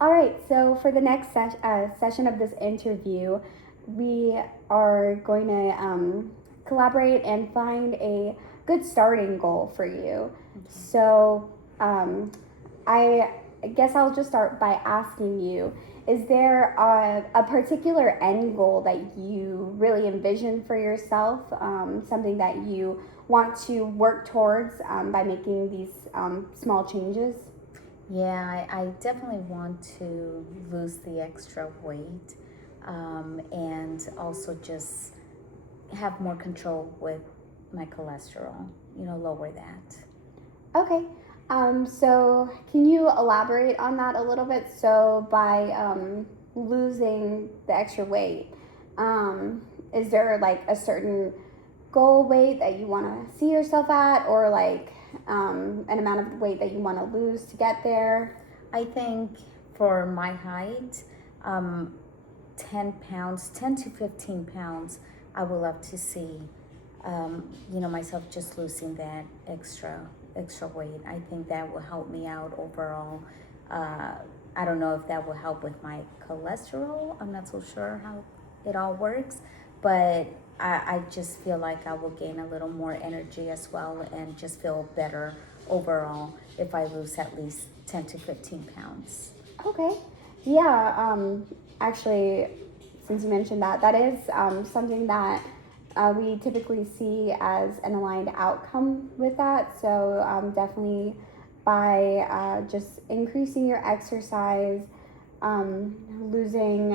All right, so for the next session of this interview, we are going to collaborate and find a good starting goal for you. Okay. So, um, I guess I'll just start by asking you, is there a particular end goal that you really envision for yourself, something that you want to work towards by making these small changes? Yeah, I definitely want to lose the extra weight, and also just have more control with my cholesterol, lower that. Okay. So can you elaborate on that a little bit? So by losing the extra weight, is there like a certain goal weight that you want to see yourself at, or like an amount of weight that you want to lose to get there? I think for my height, um, 10 pounds, 10 to 15 pounds, I would love to see, myself just losing that extra weight. I think that will help me out overall. Uh, I don't know if that will help with my cholesterol. I'm not so sure how it all works, but I just feel like I will gain a little more energy as well and just feel better overall if I lose at least 10 to 15 pounds. Okay. Yeah. Actually, since you mentioned that, that is something that we typically see as an aligned outcome with that. So, definitely by just increasing your exercise, losing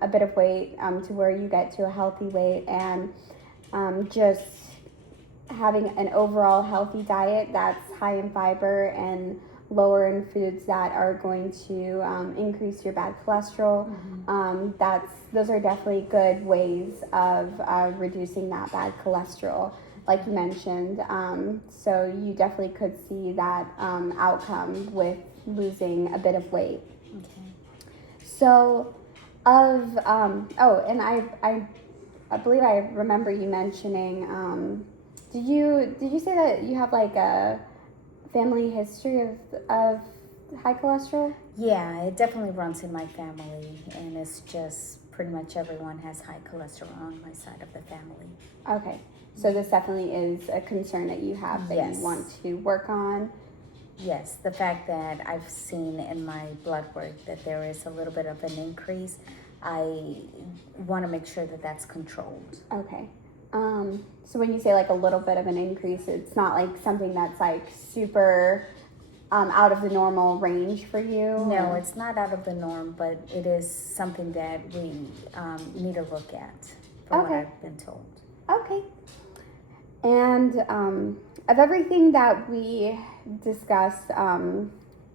a bit of weight to where you get to a healthy weight, and just having an overall healthy diet that's high in fiber and lower in foods that are going to increase your bad cholesterol. That's those are definitely good ways of reducing that bad cholesterol, like you mentioned. So you definitely could see that outcome with losing a bit of weight. Okay. So, I believe I remember you mentioning. Did you say that you have like a family history of high cholesterol? Yeah, it definitely runs in my family, and it's just pretty much everyone has high cholesterol on my side of the family. Okay, so this definitely is a concern that you have that you want Yes, to work on. yes. The fact that I've seen in my blood work that there is a little bit of an increase, I want to make sure that that's controlled. Okay. So when you say like a little bit of an increase, it's not like something that's like super out of the normal range for you, No, or? it's not out of the norm, but it is something that we need to look at, from what Okay. I've been told. Okay. And of everything that we discussed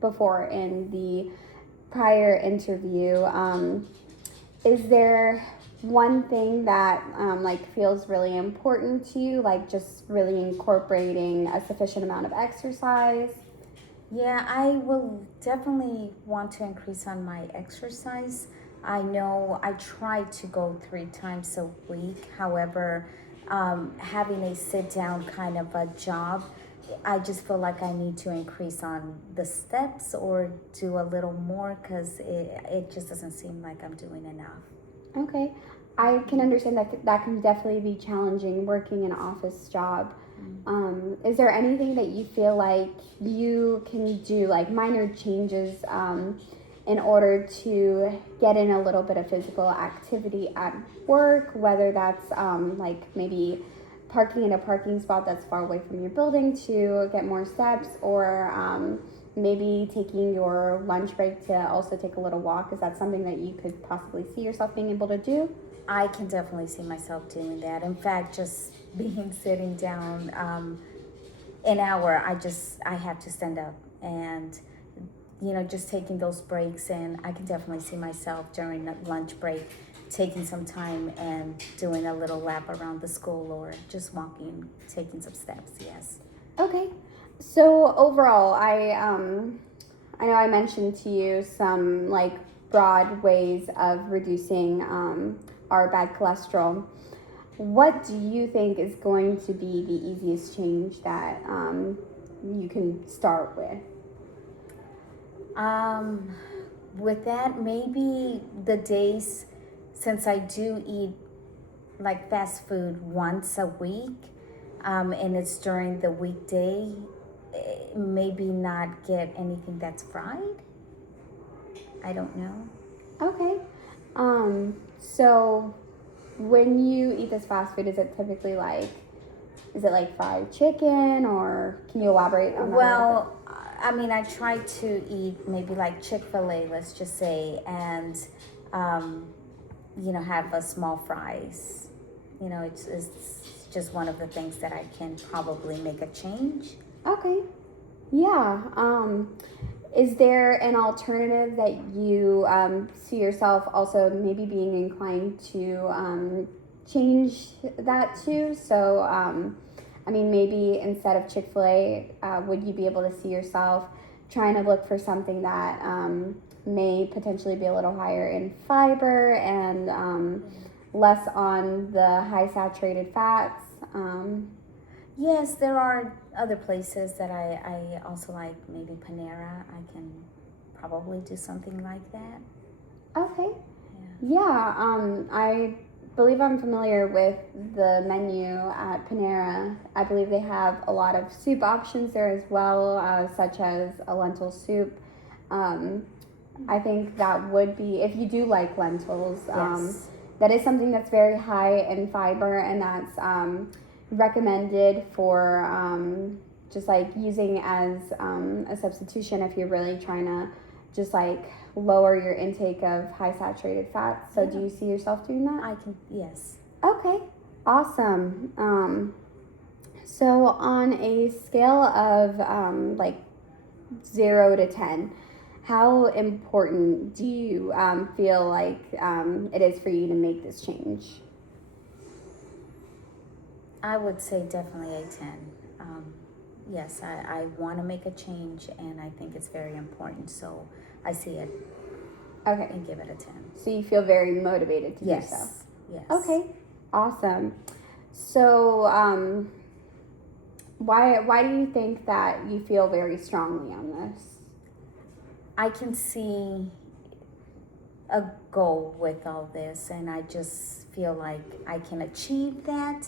before in the prior interview, is there one thing that like feels really important to you, like just really incorporating a sufficient amount of exercise? Yeah, I will definitely want to increase on my exercise. I know I try to go 3 times a week. However, having a sit down kind of a job, I just feel like I need to increase on the steps or do a little more because it just doesn't seem like I'm doing enough. Okay. I can understand that that can definitely be challenging working an office job. Is there anything that you feel like you can do, like minor changes, in order to get in a little bit of physical activity at work, whether that's like maybe parking in a parking spot that's far away from your building to get more steps, or maybe taking your lunch break to also take a little walk? Is that something that you could possibly see yourself being able to do? I can definitely see myself doing that. In fact, just being sitting down an hour, I have to stand up and just taking those breaks, and I can definitely see myself during the lunch break taking some time and doing a little lap around the school or just walking, taking some steps. Yes. Okay. So overall, I know I mentioned to you some like broad ways of reducing our bad cholesterol. What do you think is going to be the easiest change that you can start with? Um, with that, maybe the days, since I do eat like fast food once a week, and it's during the weekday, maybe not get anything that's fried. I don't know. Okay. So when you eat this fast food, is it typically like, is it like fried chicken, or can you elaborate on that a little Well, I mean, I try to eat maybe like Chick-fil-A, let's just say, and have a small fries. It's just one of the things that I can probably make a change. bit? Okay. Yeah. Is there an alternative that you see yourself also maybe being inclined to change that to? So, I mean, maybe instead of Chick-fil-A, would you be able to see yourself trying to look for something that may potentially be a little higher in fiber and less on the high saturated fats? Yes, there are other places that I also like, maybe Panera. I can probably do something like that. Okay. Yeah. Yeah, I believe I'm familiar with the menu at Panera. I believe they have a lot of soup options there as well, such as a lentil soup. I think that would be, if you do like lentils, Yes. that is something that's very high in fiber, and that's recommended for just like using as a substitution if you're really trying to just like lower your intake of high saturated fats. So do you see yourself doing that? I can, yes. Okay, awesome. So on a scale of like 0 to 10, how important do you feel like it is for you to make this change? I would say definitely a 10. Yes, I want to make a change, and I think it's very important. So I see it Okay, and give it a 10. so you feel very motivated to do so. Yes. Yes. Okay, awesome. So why do you think that you feel very strongly on this? I can see a goal with all this, and I just feel like I can achieve that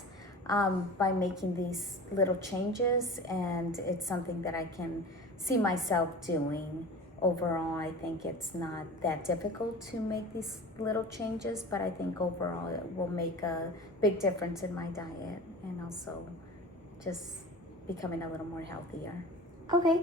by making these little changes, and it's something that I can see myself doing. Overall, I think it's not that difficult to make these little changes, but I think overall it will make a big difference in my diet, and also just becoming a little more healthier. Okay,